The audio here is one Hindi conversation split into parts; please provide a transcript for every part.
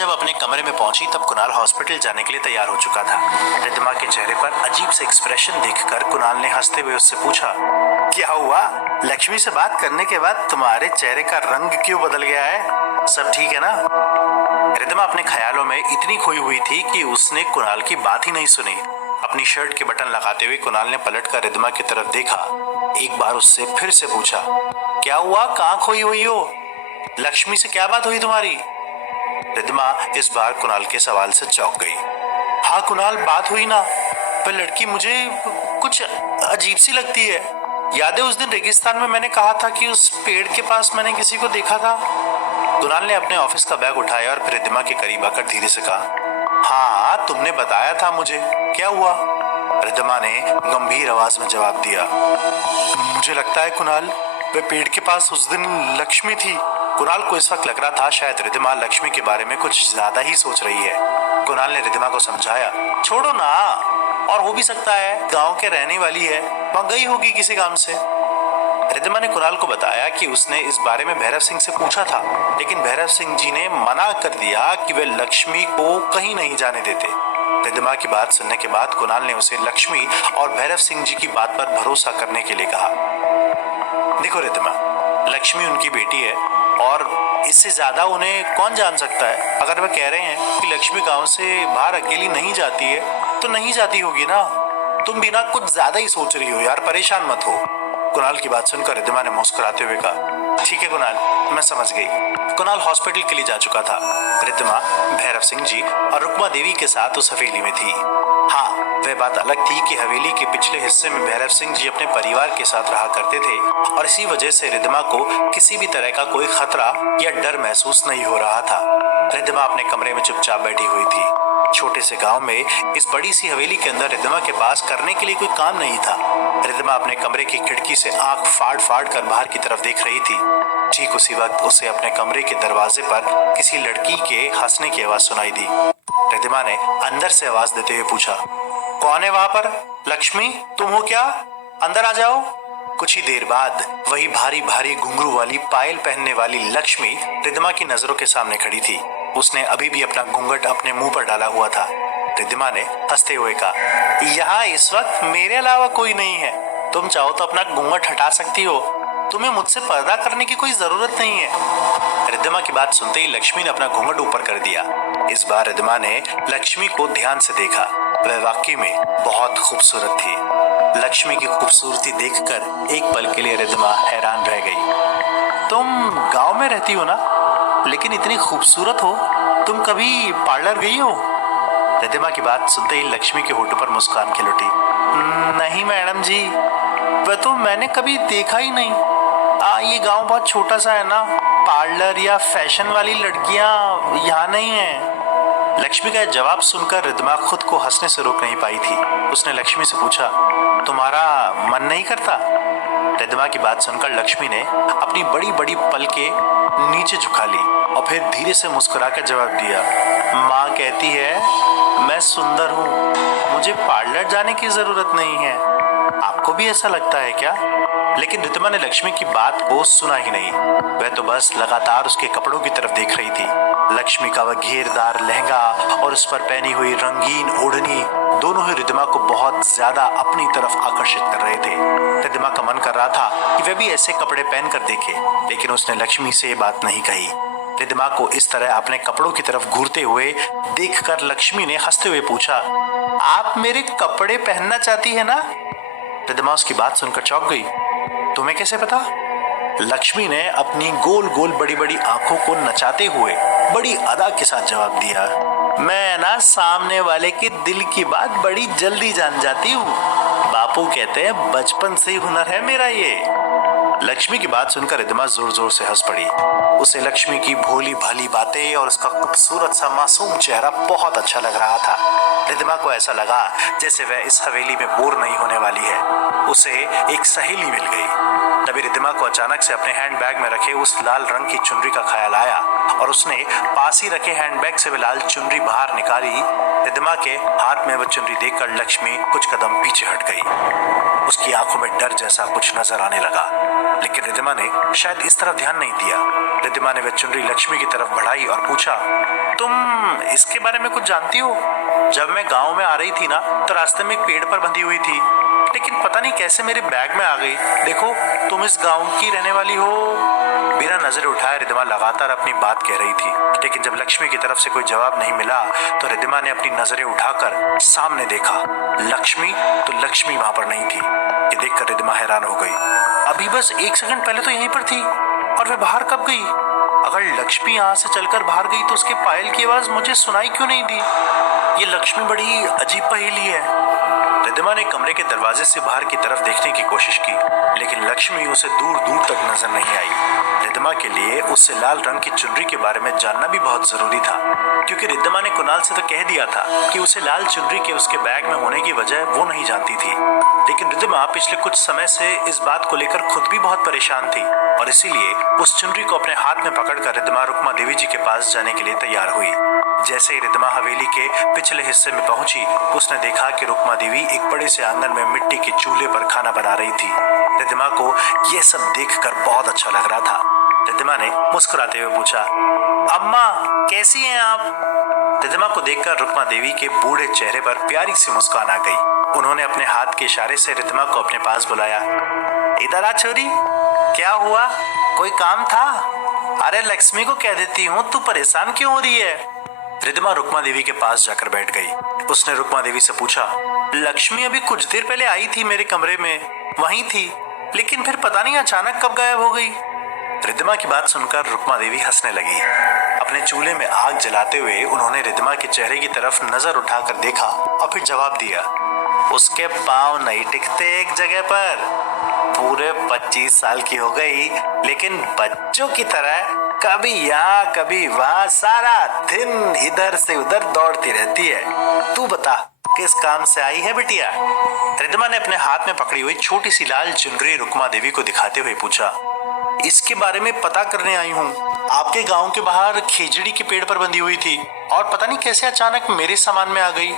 जब अपने कमरे में पहुंची तब कुणाल हॉस्पिटल जाने के लिए तैयार हो चुका था। रिद्धिमा के चेहरे पर अजीब से एक्सप्रेशन देखकर कुणाल ने हंसते हुए उससे पूछा, क्या हुआ? लक्ष्मी से बात करने के बाद तुम्हारे चेहरे का रंग क्यों बदल गया है? सब ठीक है ना? रिद्धिमा अपने ख्यालों में इतनी खोई हुई थी कि उसने कुणाल की बात ही नहीं सुनी। अपनी शर्ट के बटन लगाते हुए कुणाल ने पलटकर रिद्धिमा की तरफ देखा। एक बार उससे फिर से पूछा, क्या हुआ? कहाँ खोई हुई हो? लक्ष्मी से क्या बात हुई तुम्हारी? रिद्धिमा इस बार कुणाल के सवाल से चौंक गई। हाँ कुणाल, बात हुई ना, पर लड़की मुझे कुछ अजीब सी लगती है। याद है उस दिन रेगिस्तान में मैंने कहा था कि उस पेड़ के पास मैंने किसी को देखा था? कुणाल ने अपने ऑफिस का बैग उठाया और फिर रिद्धिमा के करीब आकर धीरे से कहा, हाँ तुमने बताया था मुझे, क्या हुआ? रिद्धिमा ने गंभीर आवाज में जवाब दिया, मुझे लगता है कुणाल, वे पेड़ के पास उस दिन लक्ष्मी थी। कुणाल को इस वक्त लग रहा था शायद रिद्धिमा लक्ष्मी के बारे में कुछ ज्यादा ही सोच रही है। कुणाल ने रिद्धिमा को समझाया, छोड़ो ना, और हो भी सकता है गांव के रहने वाली है, वहां गई होगी किसी काम से। रिद्धिमा ने कुणाल को बताया कि उसने इस बारे में भैरव सिंह से पूछा था, लेकिन भैरव सिंह जी ने मना कर दिया कि वे लक्ष्मी को कहीं नहीं जाने देते। रिद्धिमा की बात सुनने के बाद कुणाल ने उसे लक्ष्मी और भैरव सिंह जी की बात पर भरोसा करने के लिए कहा। देखो रिद्धिमा, लक्ष्मी उनकी बेटी है और इससे ज्यादा उन्हें कौन जान सकता है। अगर वे कह रहे हैं कि लक्ष्मी गांव से बाहर अकेली नहीं जाती है तो नहीं जाती होगी ना। तुम भी ना कुछ ज्यादा ही सोच रही हो यार, परेशान मत हो। कुणाल की बात सुनकर रिद्धिमा ने मुस्कुराते हुए कहा, ठीक है कुणाल, मैं समझ गई। कुणाल हॉस्पिटल के लिए जा चुका था। रिद्धिमा, भैरव सिंह जी और रुक्मा देवी के साथ उस हवेली में थी। हाँ, वह बात अलग थी कि हवेली के पिछले हिस्से में भैरव सिंह जी अपने परिवार के साथ रहा करते थे और इसी वजह से रिद्धिमा को किसी भी तरह का कोई खतरा या डर महसूस नहीं हो रहा था। रिद्धिमा अपने कमरे में चुपचाप बैठी हुई थी। छोटे से गांव में इस बड़ी सी हवेली के अंदर रिद्धिमा के पास करने के लिए कोई काम नहीं था। रिद्धिमा अपने कमरे की खिड़की से आंख फाड़ फाड़ कर बाहर की तरफ देख रही थी। ठीक उसी वक्त उसे अपने कमरे के दरवाजे पर किसी लड़की के हंसने की आवाज सुनाई दी। रिद्धिमा ने अंदर से आवाज देते हुए पूछा, कौन है वहां पर? लक्ष्मी, तुम हो क्या? अंदर आ जाओ। कुछ ही देर बाद वही भारी भारी घुंघरू वाली पायल पहनने वाली लक्ष्मी रिद्धिमा की नजरों के सामने खड़ी थी। उसने अभी भी अपना घूंघट अपने मुंह पर डाला हुआ था। रिद्धिमा ने हंसते हुए कहा, यहाँ इस वक्त मेरे अलावा कोई नहीं है, तुम चाहो तो अपना घूंघट हटा सकती हो, तुम्हें मुझसे पर्दा करने की कोई जरूरत नहीं है। रिद्धिमा की बात सुनते ही लक्ष्मी ने अपना घूंघट ऊपर कर दिया। इस बार रिद्धिमा ने लक्ष्मी को ध्यान से देखा। वह वाकई में बहुत खूबसूरत थी। लक्ष्मी की खूबसूरती देखकर एक पल के लिए रिद्धिमा हैरान रह गई। तुम गांव में रहती हो ना, लेकिन इतनी खूबसूरत हो, तुम कभी पार्लर गई हो? रिद्धिमा की बात सुनते ही लक्ष्मी के होठों पर मुस्कान खिल उठी। नहीं मैडम जी, वह तो मैंने कभी देखा ही नहीं। ये गांव बहुत छोटा सा है ना, पार्लर या फैशन वाली लड़कियां यहाँ नहीं है। लक्ष्मी का जवाब सुनकर रिद्धिमा खुद को हंसने से रोक नहीं पाई थी। उसने लक्ष्मी से पूछा, तुम्हारा मन नहीं करता? रिद्धिमा की बात सुनकर लक्ष्मी ने अपनी बड़ी बड़ी पलकें नीचे झुका ली और फिर धीरे से मुस्कुराकर जवाब दिया, माँ कहती है मैं सुंदर हूँ, मुझे पार्लर जाने की जरूरत नहीं है। आपको भी ऐसा लगता है क्या? लेकिन रिद्धिमा ने लक्ष्मी की बात को सुना ही नहीं। वह तो बस लगातार उसके कपड़ों की तरफ देख रही थी। लक्ष्मी का वह घेरदार लहंगा और उस पर पहनी हुई रंगीन ओढ़नी दोनों ही रिद्धिमा को बहुत ज्यादा अपनी तरफ आकर्षित कर रहे थे। रिद्धिमा का मन कर रहा था कि वह भी ऐसे कपड़े पहनकर देखे, लेकिन उसने लक्ष्मी से ये बात नहीं कही। रिद्धिमा को इस तरह अपने कपड़ों की तरफ घूरते हुए देखकर लक्ष्मी ने हंसते हुए पूछा, आप मेरे कपड़े पहनना चाहती है ना? रिद्धिमा उसकी बात सुनकर चौंक गई। तुम्हें कैसे पता? लक्ष्मी ने अपनी गोल गोल बड़ी बड़ी आंखों को नचाते हुए बड़ी अदा के साथ जवाब दिया, मैं ना सामने वाले के दिल की बात बड़ी जल्दी जान जाती हूँ। बापू कहते हैं बचपन से ही हुनर है मेरा ये। लक्ष्मी की बात सुनकर रिद्धिमा जोर जोर से हंस पड़ी। उसे लक्ष्मी की भोली भाली बातें और उसका खूबसूरत सा मासूम चेहरा बहुत अच्छा लग रहा था। रिद्धिमा को ऐसा लगा जैसे वह इस हवेली में बोर नहीं होने वाली है। उसे एक सहेली मिल गई। तभी रिद्धिमा को अचानक से अपने हैंडबैग में रखे उस लाल रंग की चुनरी का ख्याल आया और उसने पास ही रखे हैंडबैग से वह लाल चुनरी बाहर निकाली। रिद्धिमा के हाथ में वह चुनरी देखकर लक्ष्मी कुछ कदम पीछे हट गई। उसकी आंखों में डर जैसा कुछ नजर आने लगा, लेकिन रिद्धिमा ने शायद इस तरफ ध्यान नहीं दिया। रिद्धिमा ने वह चुनरी लक्ष्मी की तरफ बढ़ाई और पूछा, तुम इसके बारे में कुछ जानती हो? जब मैं गांव में आ रही थी ना तो रास्ते में एक पेड़ पर बंधी हुई थी, लेकिन पता नहीं कैसे मेरे बैग में आ गई। देखो, तुम इस गांव की रहने वाली हो? बिना नजर उठाए रिद्धिमा लगातार अपनी बात कह रही थी, लेकिन जब लक्ष्मी की तरफ से कोई जवाब नहीं मिला तो रिद्धिमा ने अपनी नजरें उठाकर सामने देखा। लक्ष्मी तो लक्ष्मी वहां पर नहीं थी। ये देखकर रिद्धिमा हैरान हो गई। अभी बस 1 सेकंड पहले तो यहीं पर थी, और वह बाहर कब गई? अगर लक्ष्मी यहाँ से चलकर बाहर गई तो उसके पायल की आवाज मुझे सुनाई क्यों नहीं दी? ये लक्ष्मी बड़ी अजीब पहेली है। रिद्धिमा ने कमरे के दरवाजे से बाहर की तरफ देखने की कोशिश की, लेकिन लक्ष्मी उसे दूर दूर तक नजर नहीं आई। रिद्धिमा के लिए उससे लाल रंग की चुनरी के बारे में जानना भी बहुत जरूरी था, क्योंकि रिद्धिमा ने कुणाल से तो कह दिया था कि उसे लाल चुनरी के उसके बैग में होने की वजह वो नहीं जानती थी। लेकिन रिद्धिमा पिछले कुछ समय से इस बात को लेकर खुद भी बहुत परेशान थी, और इसीलिए उस चुनरी को अपने हाथ में पकड़कर रिद्धिमा रुक्मा देवी जी के पास जाने के लिए तैयार हुई। जैसे ही रिद्धिमा हवेली के पिछले हिस्से में पहुंची, उसने देखा कि रुक्मा देवी एक बड़े से आंगन में मिट्टी के चूल्हे पर खाना बना रही थी। रिद्धिमा को यह सब देखकर बहुत अच्छा लग रहा था। रिद्धिमा ने मुस्कुराते हुए पूछा, अम्मा कैसी हैं आप? रिद्धिमा को देखकर रुक्मा देवी के बूढ़े चेहरे पर प्यारी सी मुस्कान आ गई। उन्होंने अपने हाथ के इशारे से रिद्धिमा को अपने पास बुलाया। इधर आ छोरी, क्या हुआ? कोई काम था? अरे लक्ष्मी को कह देती हूँ, तू परेशान क्यों हो रही है? रिद्धिमा रुक्मा देवी के पास जाकर बैठ गई। उसने रुक्मा देवी से पूछा, लक्ष्मी अभी कुछ देर पहले आई थी मेरे कमरे में, वहीं थी, लेकिन फिर पता नहीं अचानक कब गायब हो गई। रिद्धिमा की बात सुनकर रुक्मा देवी हंसने लगी। अपने चूल्हे में आग जलाते हुए उन्होंने रिद्धिमा के चेहरे की तरफ नजर उठाकर देखा और फिर जवाब दिया, उसके पांव नहीं टिकते एक जगह पर। पूरे 25 साल की हो गई, लेकिन बच्चों की तरह कभी यहाँ कभी वहाँ सारा दिन इधर से उधर दौड़ती रहती है। तू बता, किस काम से आई है बिटिया? रिद्धिमा ने अपने हाथ में पकड़ी हुई छोटी सी लाल चुनरी रुक्मा देवी को दिखाते हुए पूछा, इसके बारे में पता करने आई हूँ। आपके गांव के बाहर खेजड़ी के पेड़ पर बंधी हुई थी, और पता नहीं कैसे अचानक मेरे सामान में आ गई।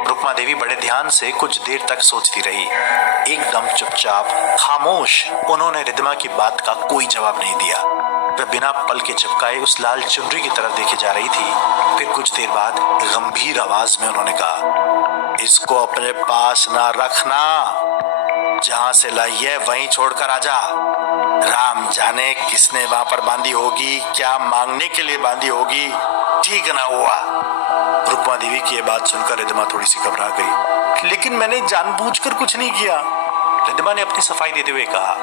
रुक्मा देवी बड़े ध्यान से कुछ देर तक सोचती रही। एकदम चुपचाप खामोश उन्होंने रिद्धिमा की बात का कोई जवाब नहीं दिया। वह बिना पल के झपकाए उस लाल चुनरी की तरफ देखे जा रही थी। फिर कुछ देर बाद गंभीर आवाज में उन्होंने कहा, इसको अपने पास ना रखना, जहां से लाई है वहीं छोड़कर आजा। राम जाने किसने वहां पर बांधी होगी, क्या मांगने के लिए बांधी होगी, ठीक ना हुआ। रुक्मा देवी की यह बात सुनकर रिद्धिमा थोड़ी सी घबरा गई। लेकिन मैंने जानबूझकर कुछ नहीं किया, रिद्धिमा ने अपनी सफाई देते हुए कहा।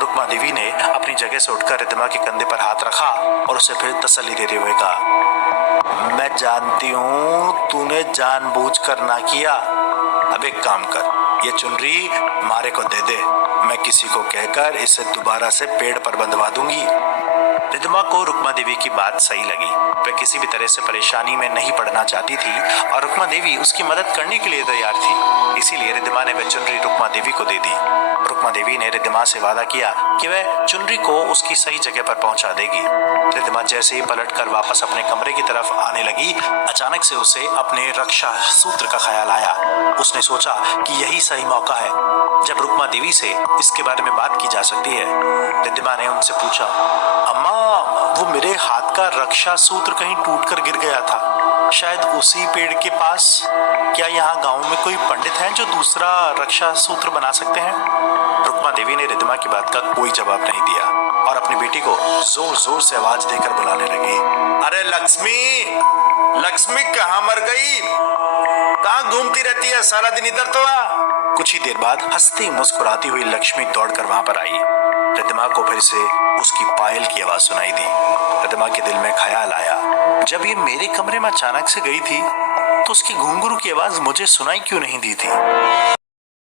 रुक्मा देवी ने अपनी जगह से उठकर रिद्धिमा के कंधे पर हाथ रखा और उसे फिर तसल्ली देते हुए कहा, मैं जानती हूँ तूने जानबूझकर ना किया। अब एक काम कर, ये चुनरी मारे को दे दे, मैं किसी को कहकर इसे दोबारा से पेड़ पर बंधवा दूंगी। रिद्धिमा को रुक्मा देवी की बात सही लगी। वह किसी भी तरह से परेशानी में नहीं पड़ना चाहती थी और रुक्मा देवी उसकी मदद करने के लिए तैयार थी। इसीलिए रिद्धिमा ने वह चुनरी रुक्मा देवी को दे दी। रुक्मा देवी ने रिद्धिमा से वादा किया कि वह चुनरी को उसकी सही जगह पर पहुंचा देगी। रिद्धिमा जैसे ही पलटकर वापस अपने कमरे की तरफ आने लगी, अचानक से उसे अपने रक्षा सूत्र का ख्याल आया। उसने सोचा कि यही सही मौका है जब रुक्मा देवी से इसके बारे में बात की जा सकती है। रिद्धिमा ने उनसे पूछा, अम्मा वो मेरे हाथ का रक्षा सूत्र कहीं टूटकर गिर गया था, शायद उसी पेड़ के पास। क्या यहाँ गांव में कोई पंडित हैं जो दूसरा रक्षा सूत्र बना सकते हैं? रुक्मा देवी ने रिद्धिमा की बात का कोई जवाब नहीं दिया और अपनी बेटी को जोर जोर से आवाज देकर बुलाने लगी, अरे लक्ष्मी, लक्ष्मी कहाँ मर गई? कहाँ घूमती रहती है सारा दिन, इधर तो आ। कुछ ही देर बाद हंसती मुस्कुराती हुई लक्ष्मी दौड़कर वहां पर आई। रिद्धिमा को फिर से उसकी पायल की आवाज सुनाई दी। रिद्धिमा के दिल में ख्याल आया, जब ये मेरे कमरे में अचानक से गई थी तो उसकी घुंघरू की आवाज मुझे सुनाई क्यों नहीं दी थी?